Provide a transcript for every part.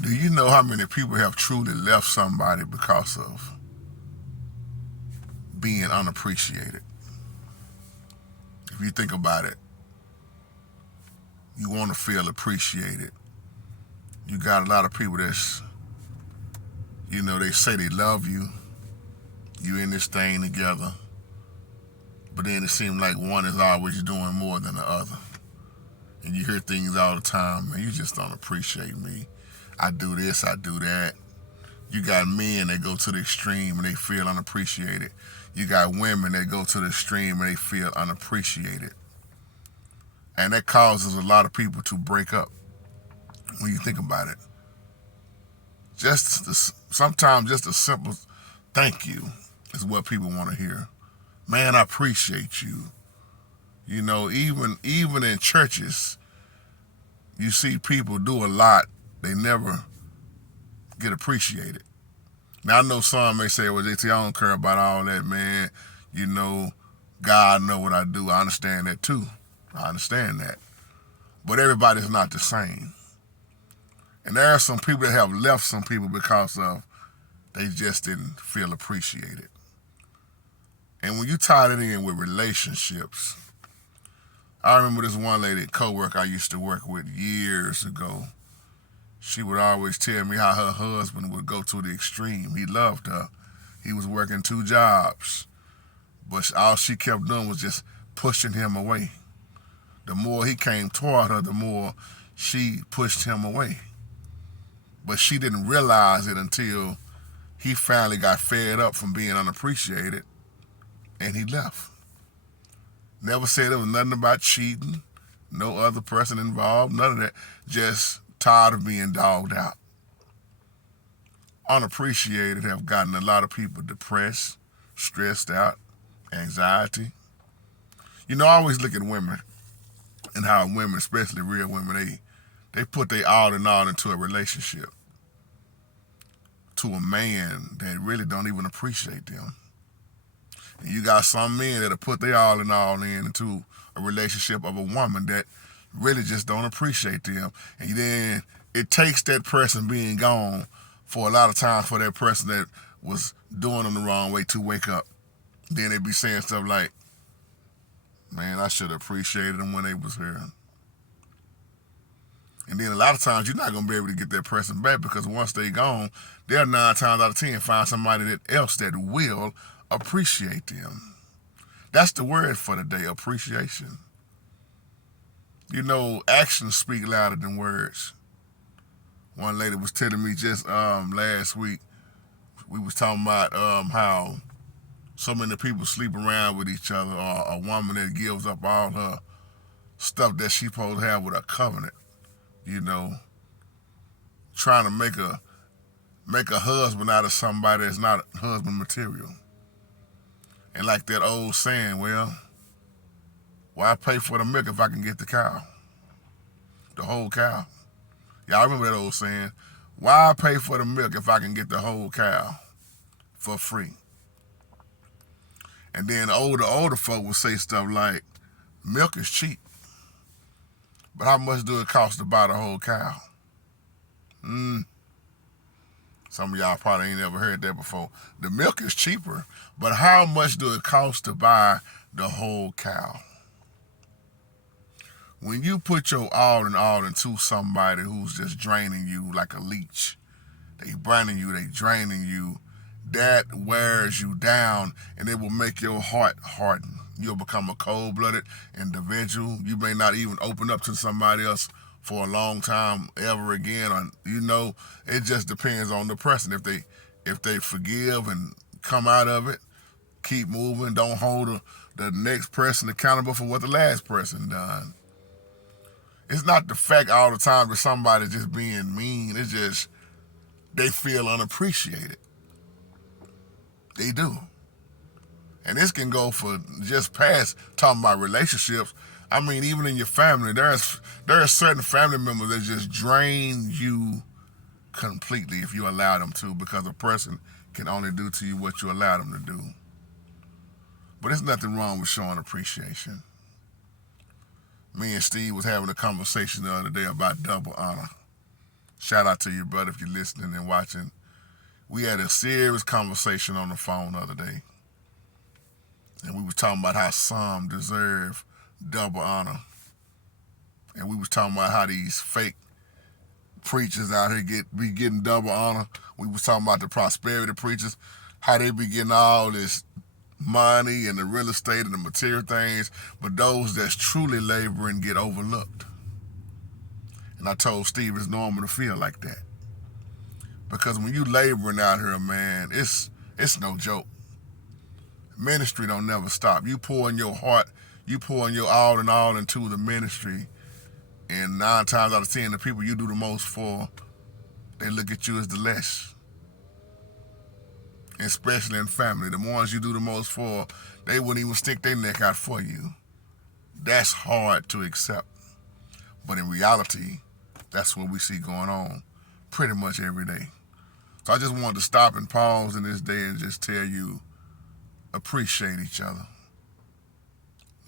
Do you know how many people have truly left somebody because of being unappreciated? If you think about it, you want to feel appreciated. You got a lot of people that's, they say they love you. You in this thing together. But then it seems like one is always doing more than the other. And you hear things all the time, man, you just don't appreciate me. I do this, I do that. You got men that go to the extreme and they feel unappreciated. You got women that go to the extreme and they feel unappreciated. And that causes a lot of people to break up when you think about it. Sometimes just a simple thank you is what people want to hear. Man, I appreciate you. Even in churches, you see people do a lot. They never get appreciated. Now I know some may say, well, JT, I don't care about all that, man. God know what I do. I understand that too. I understand that. But everybody's not the same. And there are some people that have left some people because of they just didn't feel appreciated. And when you tie it in with relationships, I remember this one lady, coworker I used to work with years ago. She would always tell me how her husband would go to the extreme. He loved her. He was working 2 jobs. But all she kept doing was just pushing him away. The more he came toward her, the more she pushed him away. But she didn't realize it until he finally got fed up from being unappreciated and he left. Never said there was nothing about cheating, no other person involved, none of that. Just tired of being dogged out. Unappreciated have gotten a lot of people depressed, stressed out, anxiety. I always look at women and how women, especially real women, they put their all in all into a relationship to a man that really don't even appreciate them. And you got some men that'll put their all in all into a relationship of a woman that really just don't appreciate them. And then it takes that person being gone for a lot of times for that person that was doing them the wrong way to wake up. Then they be saying stuff like, man, I should have appreciated them when they was here. And then a lot of times you're not going to be able to get that person back because once they gone, they'll 9 times out of 10 find somebody else that will appreciate them. That's the word for the day, appreciation. Actions speak louder than words. One lady was telling me just last week, we was talking about how so many people sleep around with each other, or a woman that gives up all her stuff that she's supposed to have with a covenant, trying to make a husband out of somebody that's not husband material. And like that old saying, well, why pay for the milk if I can get the cow? The whole cow. Y'all remember that old saying, why pay for the milk if I can get the whole cow for free? And then older folk would say stuff like, milk is cheap, but how much do it cost to buy the whole cow? Some of y'all probably ain't never heard that before. The milk is cheaper, but how much do it cost to buy the whole cow? When you put your all in all into somebody who's just draining you like a leech, they burning you, they draining you, that wears you down and it will make your heart harden. You'll become a cold-blooded individual. You may not even open up to somebody else for a long time ever again. Or, it just depends on the person. If they forgive and come out of it, keep moving, don't hold the next person accountable for what the last person done. It's not the fact all the time that somebody's just being mean. It's just they feel unappreciated. They do. And this can go for just past talking about relationships. I mean, even in your family, there are certain family members that just drain you completely if you allow them to, because a person can only do to you what you allow them to do. But there's nothing wrong with showing appreciation. Me and Steve was having a conversation the other day about double honor. Shout out to you, brother, if you're listening and watching. We had a serious conversation on the phone the other day, and we was talking about how some deserve double honor, and we was talking about how these fake preachers out here be getting double honor. We was talking about the prosperity preachers, how they be getting all this money and the real estate and the material things, but those that's truly laboring get overlooked. And I told Steve it's normal to feel like that. Because when you laboring out here, man, it's no joke. Ministry don't never stop. You pouring your heart, you pouring your all and all into the ministry, and 9 times out of 10, the people you do the most for, they look at you as the less. Especially in family. The ones you do the most for, they wouldn't even stick their neck out for you. That's hard to accept. But in reality, that's what we see going on pretty much every day. So I just wanted to stop and pause in this day and just tell you, appreciate each other.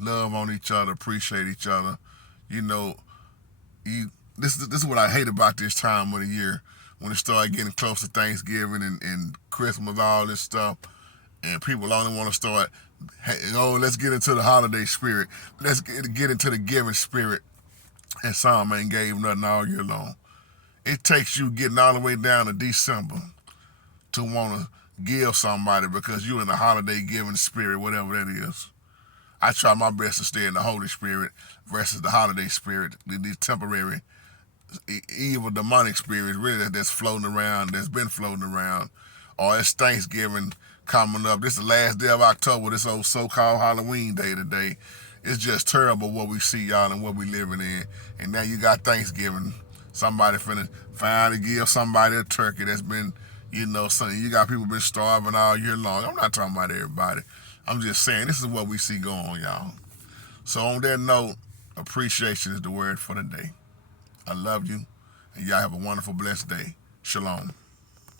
Love on each other, appreciate each other. You know, this is what I hate about this time of the year, when it started getting close to Thanksgiving and Christmas, all this stuff, and people only want to start, hey, let's get into the holiday spirit. Let's get into the giving spirit. And some ain't gave nothing all year long. It takes you getting all the way down to December to want to give somebody because you're in the holiday giving spirit, whatever that is. I try my best to stay in the Holy Spirit versus the holiday spirit, these temporary evil demonic spirits really that's floating around, that's been floating around. Or it's Thanksgiving coming up. This is the last day of October, this old so-called Halloween day today. It's just terrible what we see, y'all, and what we living in. And now you got Thanksgiving. Somebody finna finally give somebody a turkey that's been, something. You got people been starving all year long. I'm not talking about everybody. I'm just saying this is what we see going on, y'all. So on that note, appreciation is the word for the day. I love you, and y'all have a wonderful, blessed day. Shalom.